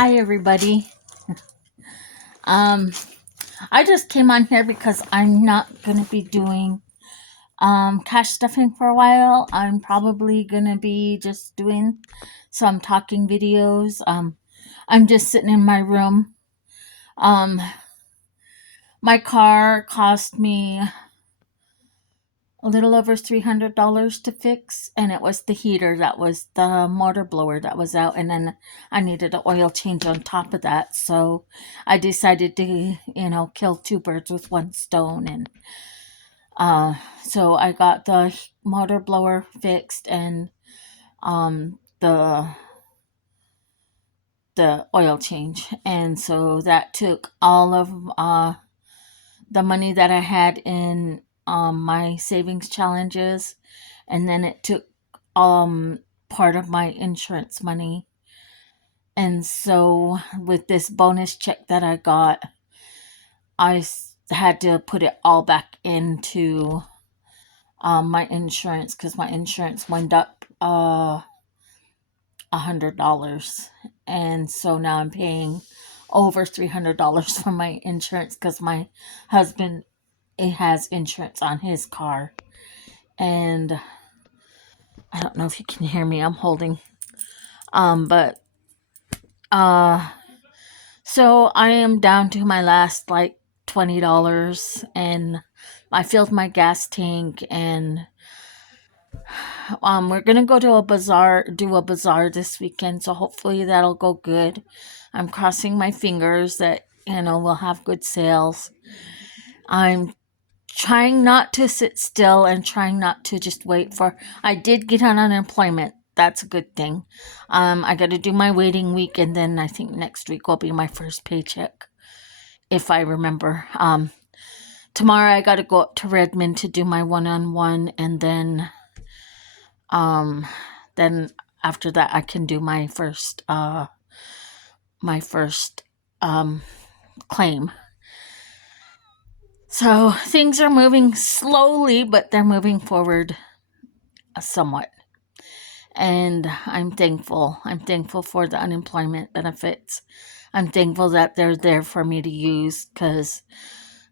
Hi, everybody. Um, I just came on here because I'm not gonna be doing cash stuffing for a while. I'm probably gonna be just doing some talking videos. I'm just sitting in my room. Um, my car cost me a little over $300 to fix, and it was the heater that was the motor blower that was out, and then I needed an oil change on top of that. So I decided to, kill two birds with one stone, and so I got the motor blower fixed and the oil change, and so that took all of the money that I had in my savings challenges, and then it took part of my insurance money. And so with this bonus check that I got, had to put it all back into my insurance because my insurance went up $100, and so now I'm paying over $300 for my insurance because my husband has insurance on his car. And I don't know if you can hear me. I'm holding. But so I am down to my last like $20, and I filled my gas tank, and we're gonna go to a bazaar, do a bazaar this weekend. So hopefully that'll go good. I'm crossing my fingers that we'll have good sales. I'm trying not to sit still and trying not to just wait for. I did get on unemployment. That's a good thing. I got to do my waiting week, and then I think next week will be my first paycheck, if I remember. Tomorrow I got to go up to Redmond to do my one-on-one, and then after that I can do my first claim. So things are moving slowly, but they're moving forward somewhat. And I'm thankful. I'm thankful for the unemployment benefits. I'm thankful that they're there for me to use, because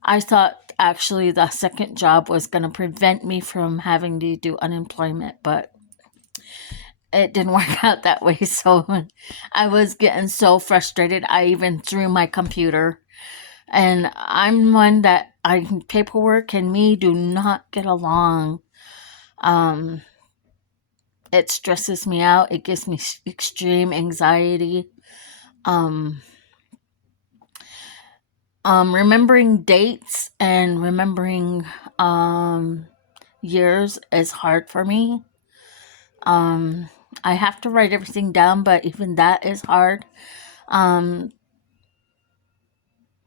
I thought actually the second job was going to prevent me from having to do unemployment, but it didn't work out that way. So I was getting so frustrated. I even threw my computer. And I'm one that paperwork and me do not get along. It stresses me out. It gives me extreme anxiety. Remembering dates and remembering years is hard for me. I have to write everything down, but even that is hard.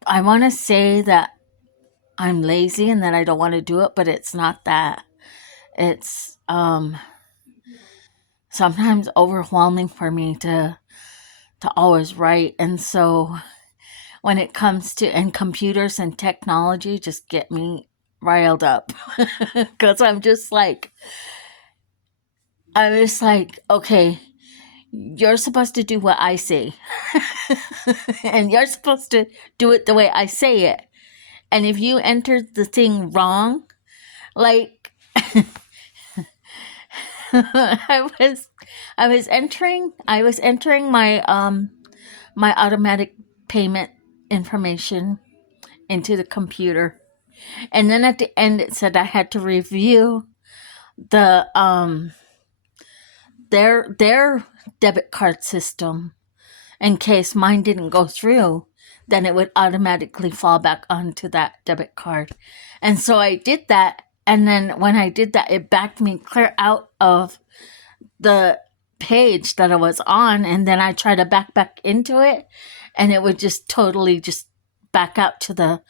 I want to say that I'm lazy and that I don't want to do it, but it's not that. It's sometimes overwhelming for me to always write. And so when it comes to, and computers and technology just get me riled up, because I'm just like, okay, you're supposed to do what I say, and you're supposed to do it the way I say it. And if you enter the thing wrong, like I was entering my automatic payment information into the computer, and then at the end it said I had to review the their debit card system in case mine didn't go through. Then it would automatically fall back onto that debit card. And so I did that, and then when I did that, it backed me clear out of the page that I was on, and then I tried to back into it, and it would just totally just back out to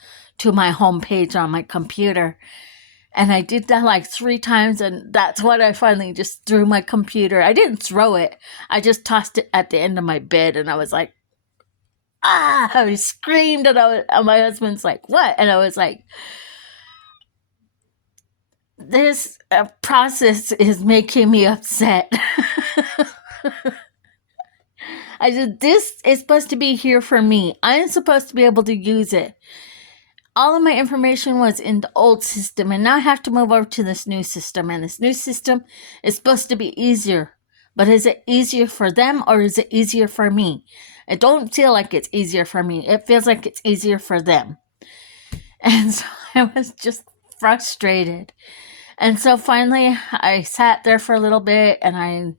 my home page on my computer. And I did that like 3 times, and that's when I finally just threw my computer. I didn't throw it. I just tossed it at the end of my bed, and I was like, ah! I screamed, and my husband's like, what? And I was like, this process is making me upset. I said, this is supposed to be here for me. I'm supposed to be able to use it. All of my information was in the old system, and now I have to move over to this new system. And this new system is supposed to be easier. But is it easier for them or is it easier for me? It don't feel like it's easier for me. It feels like it's easier for them. And so I was just frustrated. And so finally, I sat there for a little bit and I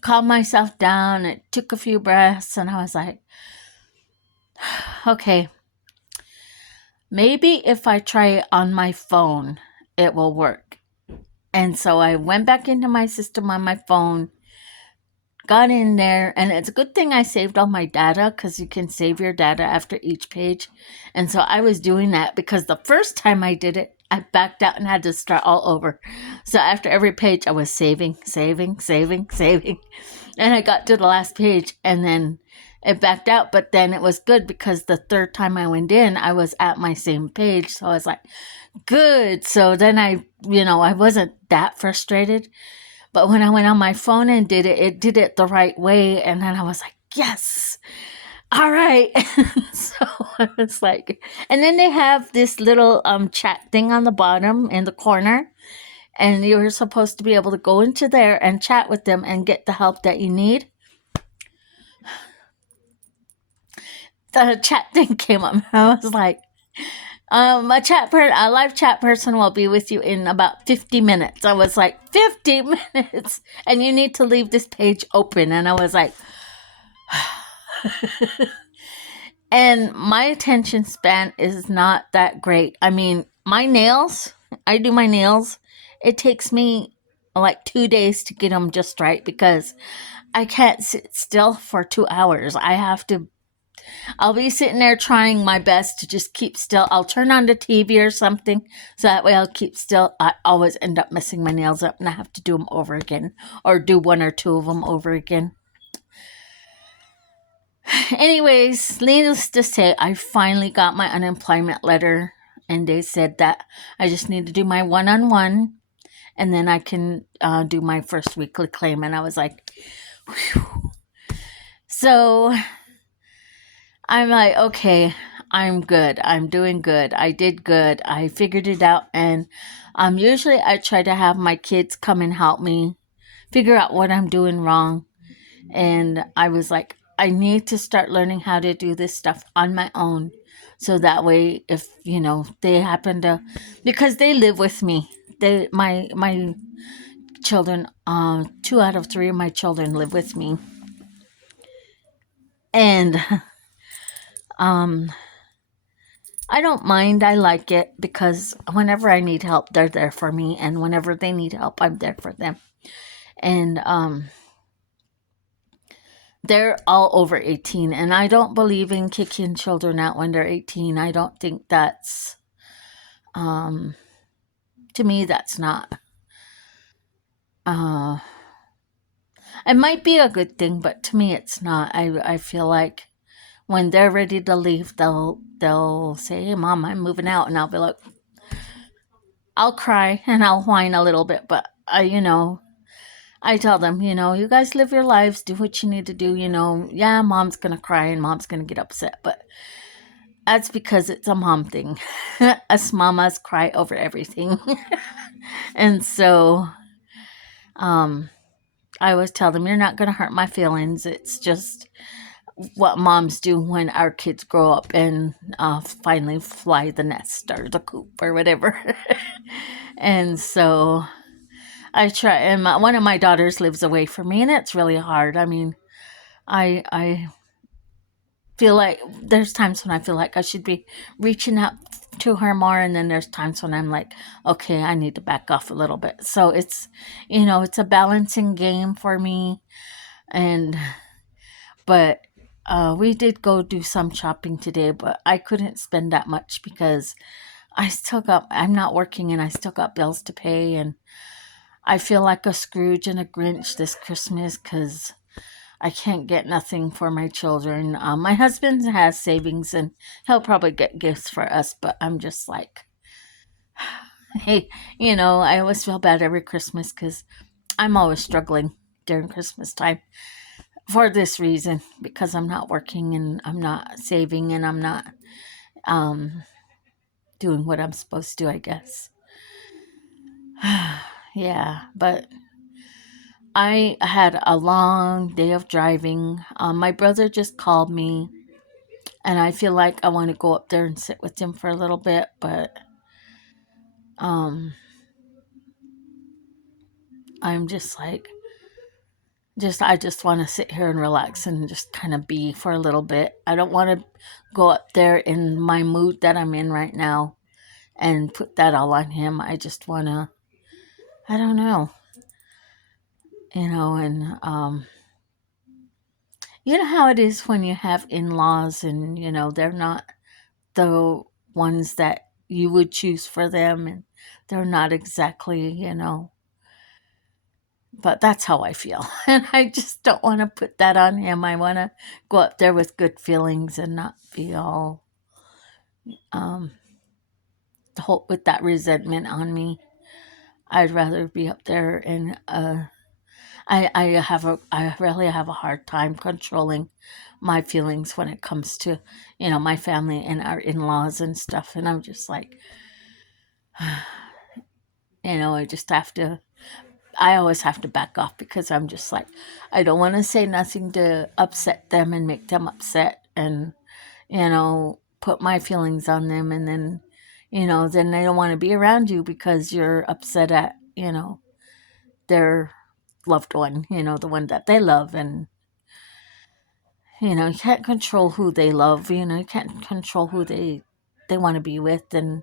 calmed myself down and took a few breaths. And I was like, okay, maybe if I try it on my phone, it will work. And so I went back into my system on my phone, got in there, and it's a good thing I saved all my data because you can save your data after each page. And so I was doing that because the first time I did it, I backed out and had to start all over. So after every page, I was saving. And I got to the last page and then it backed out. But then it was good because the third time I went in, I was at my same page. So I was like, good. So then I wasn't that frustrated. But when I went on my phone and did it, it did it the right way. And then I was like, yes, all right. So I was like, and then they have this little chat thing on the bottom in the corner. And you're supposed to be able to go into there and chat with them and get the help that you need. The chat thing came up. I was like, a live chat person will be with you in about 50 minutes. I was like, 50 minutes? And you need to leave this page open. And I was like, and my attention span is not that great. I mean, I do my nails. It takes me like 2 days to get them just right because I can't sit still for 2 hours. I'll be sitting there trying my best to just keep still. I'll turn on the TV or something so that way I'll keep still. I always end up messing my nails up and I have to do them over again or do one or two of them over again. Anyways, needless to say, I finally got my unemployment letter and they said that I just need to do my one-on-one and then I can do my first weekly claim. And I was like, whew. So I'm like, okay, I'm good. I'm doing good. I did good. I figured it out. And usually I try to have my kids come and help me figure out what I'm doing wrong. And I was like, I need to start learning how to do this stuff on my own. So that way, if, they happen to, because they live with me. My children, 2 out of 3 of my children live with me. And, I don't mind. I like it because whenever I need help, they're there for me. And whenever they need help, I'm there for them. And they're all over 18. And I don't believe in kicking children out when they're 18. I don't think that's, to me, that's not. It might be a good thing, but to me, it's not. I feel like when they're ready to leave, they'll say, "Hey, Mom, I'm moving out," and I'll be like, I'll cry and I'll whine a little bit, but I tell them, you guys live your lives, do what you need to do. Yeah, Mom's gonna cry and Mom's gonna get upset, but that's because it's a mom thing. Us mamas cry over everything, and so, I always tell them, you're not gonna hurt my feelings. It's just what moms do when our kids grow up and finally fly the nest or the coop or whatever. And so I try, and one of my daughters lives away from me, and it's really hard. I mean, I feel like there's times when I feel like I should be reaching out to her more, and then there's times when I'm like, okay, I need to back off a little bit. So it's it's a balancing game for me, but we did go do some shopping today, but I couldn't spend that much because I'm not working and I still got bills to pay, and I feel like a Scrooge and a Grinch this Christmas because I can't get nothing for my children. My husband has savings and he'll probably get gifts for us, but I'm just like, hey, I always feel bad every Christmas because I'm always struggling during Christmas time. for this reason, because I'm not working and I'm not saving and I'm not um, doing what I'm supposed to, I guess. Yeah, but I had a long day of driving. My brother just called me, and I feel like I want to go up there and sit with him for a little bit, but um, I'm just like, I just want to sit here and relax and just kind of be for a little bit. I don't want to go up there in my mood that I'm in right now and put that all on him. I just want to, I don't know, and you know how it is when you have in-laws and they're not the ones that you would choose for them, and they're not exactly, but that's how I feel. And I just don't want to put that on him. I want to go up there with good feelings and not be all um with that resentment on me. I'd rather be up there and I really have a hard time controlling my feelings when it comes to, my family and our in-laws and stuff, and I'm just like, I just have to, I always have to back off because I'm just like, I don't want to say nothing to upset them and make them upset and, put my feelings on them, and then, then they don't want to be around you because you're upset at, their loved one, the one that they love. And, you can't control who they love, you can't control who they want to be with. And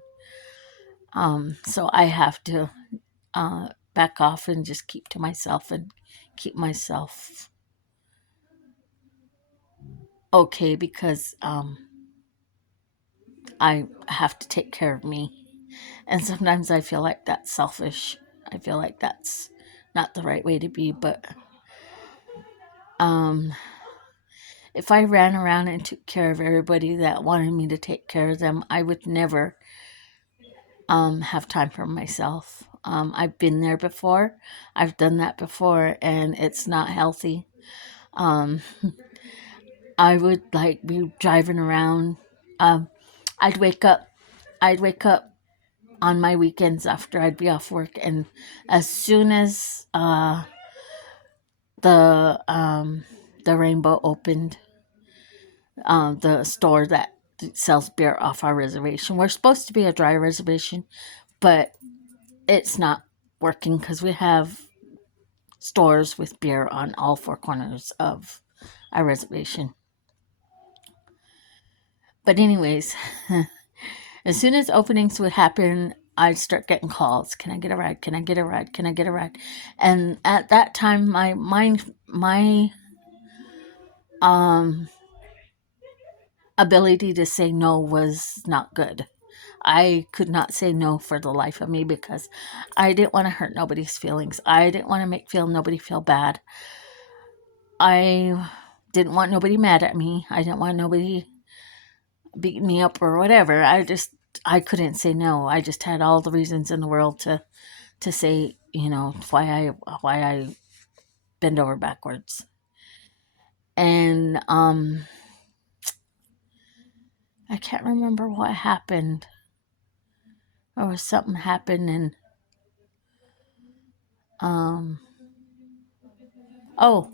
so I have to back off and just keep to myself and keep myself okay, because I have to take care of me. And sometimes I feel like that's selfish. I feel like that's not the right way to be. But um, if I ran around and took care of everybody that wanted me to take care of them, I would never have time for myself. I've been there before. I've done that before, and it's not healthy. Um, I would like be driving around. Um, I'd wake up. I'd wake up on my weekends after I'd be off work, and as soon as the the Rainbow opened, the store that sells beer off our reservation. We're supposed to be a dry reservation, but it's not working because we have stores with beer on all four corners of our reservation. But anyways, as soon as openings would happen, I'd start getting calls. Can I get a ride? Can I get a ride? Can I get a ride? And at that time, my um ability to say no was not good. I could not say no for the life of me because I didn't want to hurt nobody's feelings. I didn't want to feel nobody feel bad. I didn't want nobody mad at me. I didn't want nobody beating me up or whatever. I couldn't say no. I just had all the reasons in the world to say, why I bend over backwards. And I can't remember what happened. Or something happened, and um oh,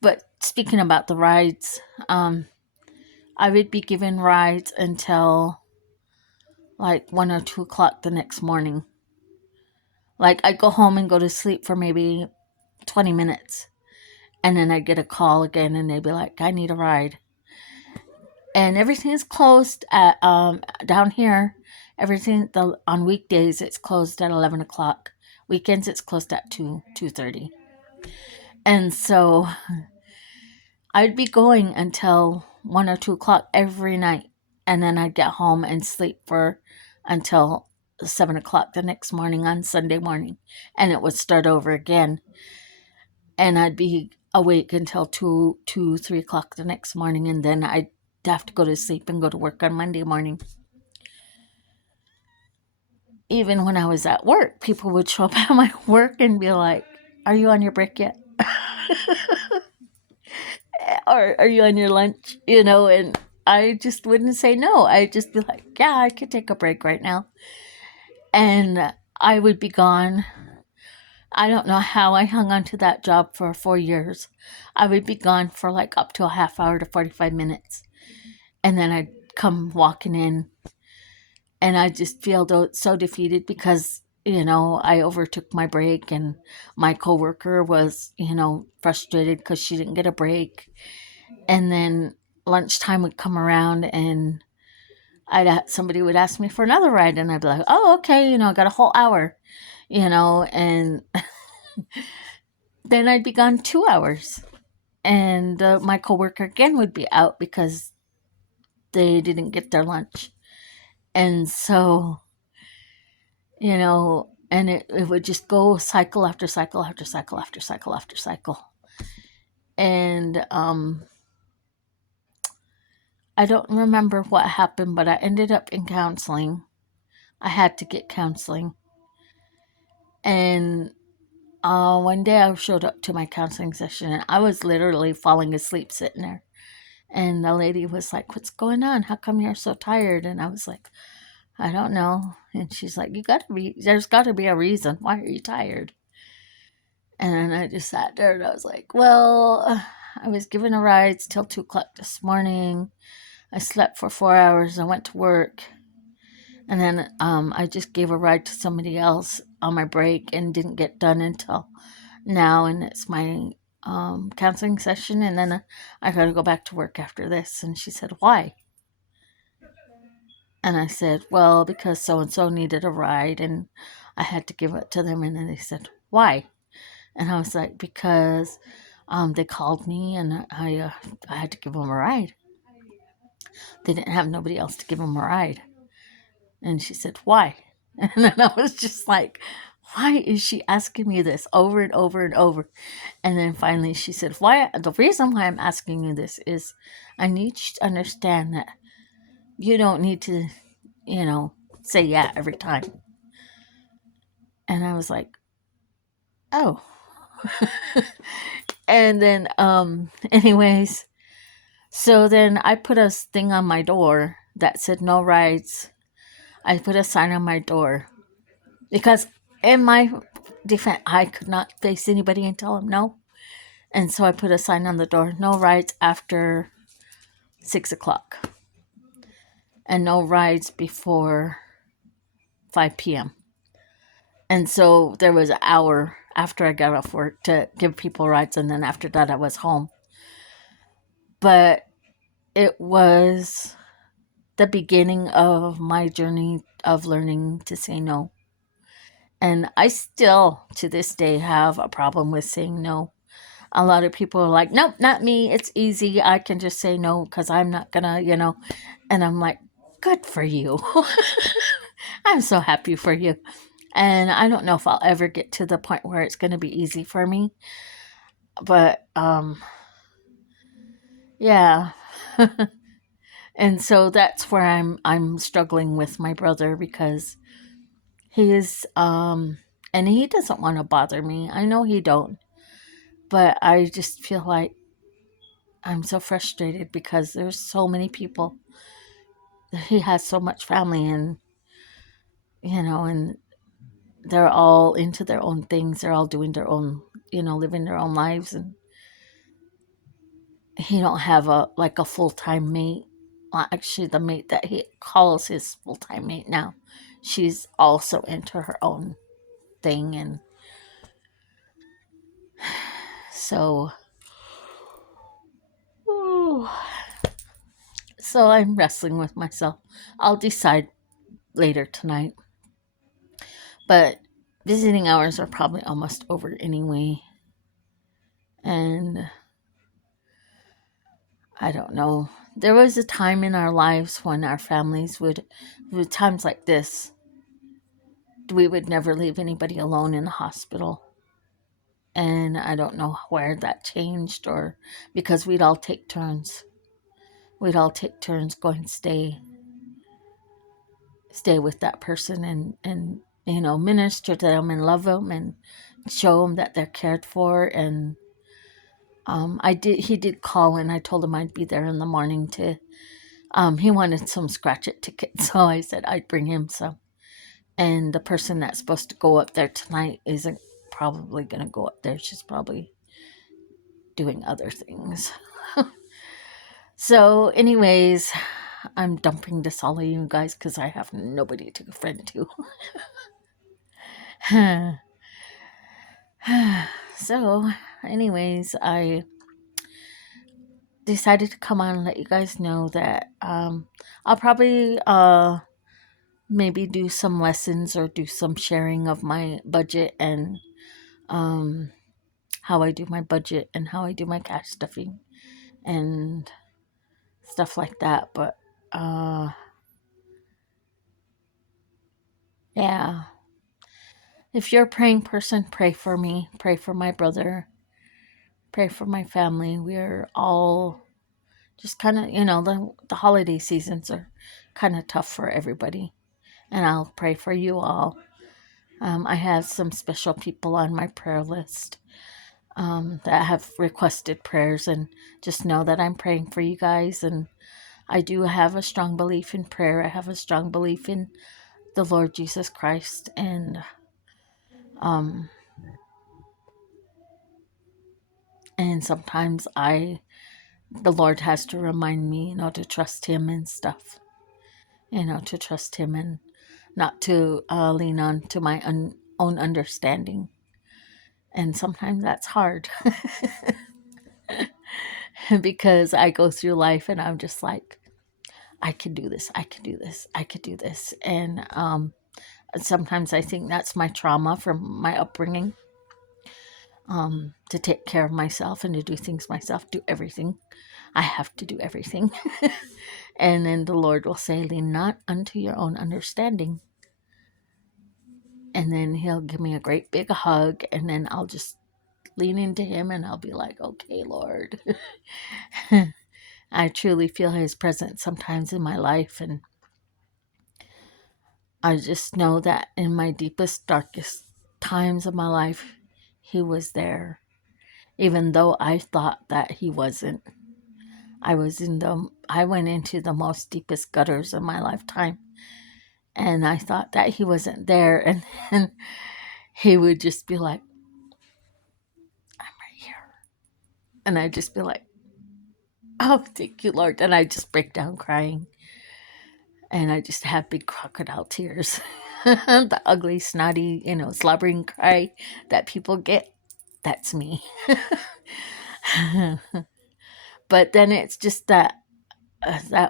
but speaking about the rides, I would be given rides until like 1 or 2 o'clock the next morning. Like I'd go home and go to sleep for maybe 20 minutes, and then I'd get a call again, and they'd be like, "I need a ride." And everything is closed at down here. Everything on weekdays it's closed at 11 o'clock. Weekends it's closed at 2:30. And so I'd be going until 1 or 2 o'clock every night, and then I'd get home and sleep for until 7 o'clock the next morning on Sunday morning, and it would start over again, and I'd be awake until 3 o'clock the next morning, and then I'd have to go to sleep and go to work on Monday morning. Even when I was at work, people would show up at my work and be like, "Are you on your break yet?" or are you on your lunch? And I just wouldn't say no. I'd just be like, yeah, I could take a break right now. And I would be gone. I don't know how I hung on to that job for 4 years. I would be gone for like up to a half hour to 45 minutes. And then I'd come walking in, and I just feel so defeated because, I overtook my break, and my coworker was, frustrated because she didn't get a break. And then lunchtime would come around, and somebody would ask me for another ride, and I'd be like, oh, okay, I got a whole hour, and then I'd be gone 2 hours. And my coworker again would be out because they didn't get their lunch. And so, and it would just go cycle after cycle after cycle after cycle after cycle. And I don't remember what happened, but I ended up in counseling. I had to get counseling. And one day I showed up to my counseling session, and I was literally falling asleep sitting there. And the lady was like, what's going on? How come you're so tired? And I was like, I don't know. And she's like, there's got to be a reason. Why are you tired? And then I just sat there, and I was like, well, I was given a ride till 2 o'clock this morning. I slept for 4 hours. I went to work. And then I just gave a ride to somebody else on my break and didn't get done until now. And it's my counseling session. And then I got to go back to work after this. And she said, why? And I said, well, because so-and-so needed a ride and I had to give it to them. And then they said, why? And I was like, because they called me and I had to give them a ride. They didn't have nobody else to give them a ride. And she said, why? And then I was just like, why is she asking me this over and over and over? And then finally she said, the reason why I'm asking you this is I need you to understand that you don't need to, say yeah every time. And I was like, oh. And then, anyways, so then I put a thing on my door that said no rides. I put a sign on my door because in my defense, I could not face anybody and tell them no. And so I put a sign on the door, no rides after 6 o'clock and no rides before 5 p.m. And so there was an hour after I got off work to give people rides, and then after that I was home. But it was the beginning of my journey of learning to say no. And I still, to this day, have a problem with saying no. A lot of people are like, nope, not me. It's easy. I can just say no because I'm not going to, And I'm like, good for you. I'm so happy for you. And I don't know if I'll ever get to the point where it's going to be easy for me. But, yeah. And so that's where I'm struggling with my brother because he is, and he doesn't want to bother me. I know he don't. But I just feel like I'm so frustrated because there's so many people. He has so much family and, and they're all into their own things. They're all doing their own, living their own lives. And he don't have a full-time mate. Well, actually, the mate that he calls his full-time mate now, she's also into her own thing. And so, so I'm wrestling with myself. I'll decide later tonight. But visiting hours are probably almost over anyway. And I don't know. There was a time in our lives when our families with times like this, we would never leave anybody alone in the hospital. And I don't know where that changed, or because we'd all take turns. We'd all take turns going stay with that person and minister to them and love them and show them that they're cared for. And He did call, and I told him I'd be there in the morning to, he wanted some scratch it tickets, so I said I'd bring him some. And the person that's supposed to go up there tonight isn't probably going to go up there. She's probably doing other things. So, anyways, I'm dumping this all of you guys because I have nobody to friend to. So, anyways, I decided to come on and let you guys know that I'll probably maybe do some lessons or do some sharing of my budget and um, how I do my budget and how I do my cash stuffing and stuff like that. But yeah, if you're a praying person, pray for me, pray for my brother, pray for my family. We're all just kind of, the holiday seasons are kind of tough for everybody. And I'll pray for you all. I have some special people on my prayer list that have requested prayers, and just know that I'm praying for you guys. And I do have a strong belief in prayer. I have a strong belief in the Lord Jesus Christ, um, and sometimes the Lord has to remind me, to trust Him and stuff, to trust Him and not to lean on to my own understanding. And sometimes that's hard because I go through life and I'm just like, I can do this, I can do this, I can do this. And sometimes I think that's my trauma from my upbringing, to take care of myself and to do things myself, do everything. I have to do everything. And then the Lord will say, lean not unto your own understanding. And then He'll give me a great big hug, and then I'll just lean into Him and I'll be like, okay, Lord. I truly feel His presence sometimes in my life, and I just know that in my deepest, darkest times of my life, He was there. Even though I thought that He wasn't. I went into the most deepest gutters of my lifetime, and I thought that He wasn't there, and then He would just be like, I'm right here. And I'd just be like, oh, thank you, Lord. And I just break down crying. And I just have big crocodile tears. The ugly, snotty, slobbering cry that people get, that's me. But then it's just that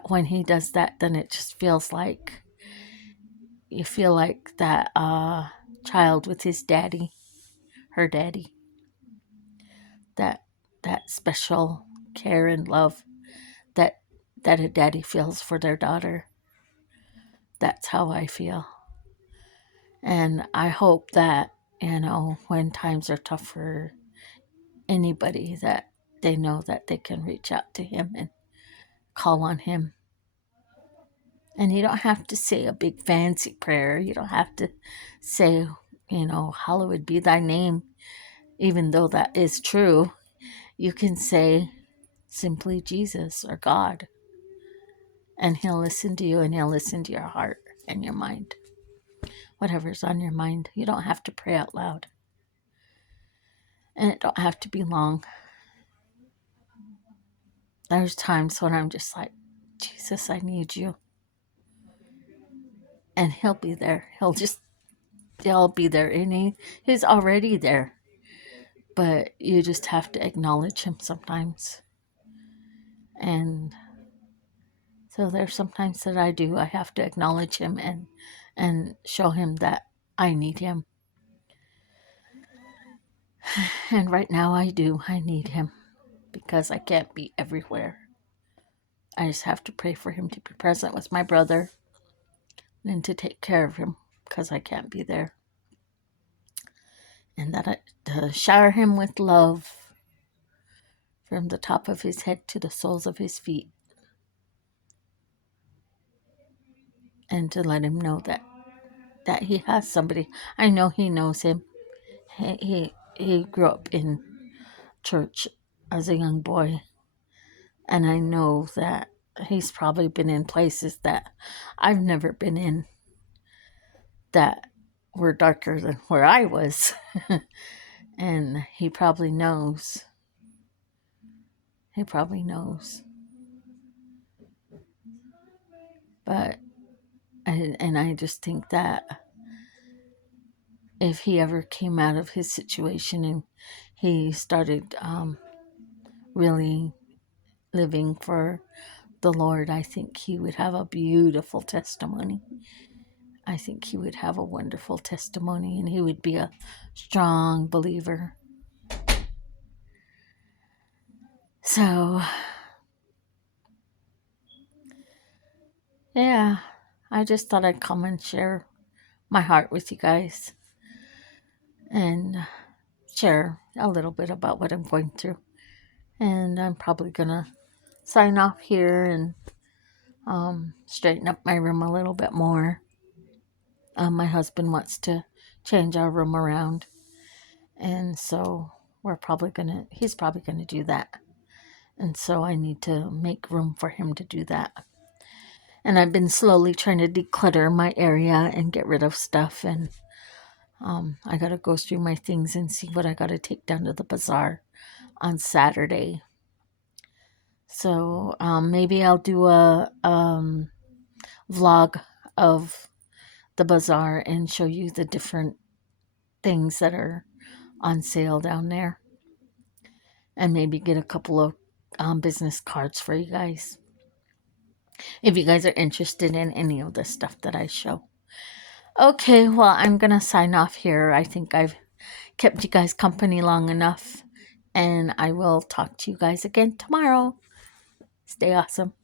when He does that, then it just feels like, you feel like that child with his daddy, her daddy, that that special care and love that a daddy feels for their daughter. That's how I feel. And I hope that, when times are tough for anybody, that they know that they can reach out to Him and call on Him. And you don't have to say a big fancy prayer. You don't have to say, hallowed be thy name, even though that is true. You can say simply Jesus or God, and He'll listen to you, and He'll listen to your heart and your mind. Whatever's on your mind. You don't have to pray out loud. And it don't have to be long. There's times when I'm just like, Jesus, I need you. And He'll be there. He'll be there. And He's already there. But you just have to acknowledge Him sometimes. And so there's sometimes that I do. I have to acknowledge Him and show Him that I need Him. And right now I do. I need Him because I can't be everywhere. I just have to pray for Him to be present with my brother and to take care of him because I can't be there. And to shower him with love from the top of his head to the soles of his feet. And to let him know that he has somebody. I know he knows him. He grew up in church, as a young boy, and I know that he's probably been in places that I've never been in that were darker than where I was. And he probably knows. He probably knows. But, and I just think that if he ever came out of his situation and he started really living for the Lord, I think he would have a beautiful testimony. I think he would have a wonderful testimony, and he would be a strong believer. So, yeah, I just thought I'd come and share my heart with you guys and share a little bit about what I'm going through. And I'm probably going to sign off here and straighten up my room a little bit more. My husband wants to change our room around, and so he's probably gonna do that, and so I need to make room for him to do that. And I've been slowly trying to declutter my area and get rid of stuff, and I gotta go through my things and see what I gotta take down to the bazaar on Saturday. So maybe I'll do a vlog of the bazaar and show you the different things that are on sale down there, and maybe get a couple of business cards for you guys if you guys are interested in any of the stuff that I show. Okay, well, I'm gonna sign off here. I think I've kept you guys company long enough, and I will talk to you guys again tomorrow. Stay awesome.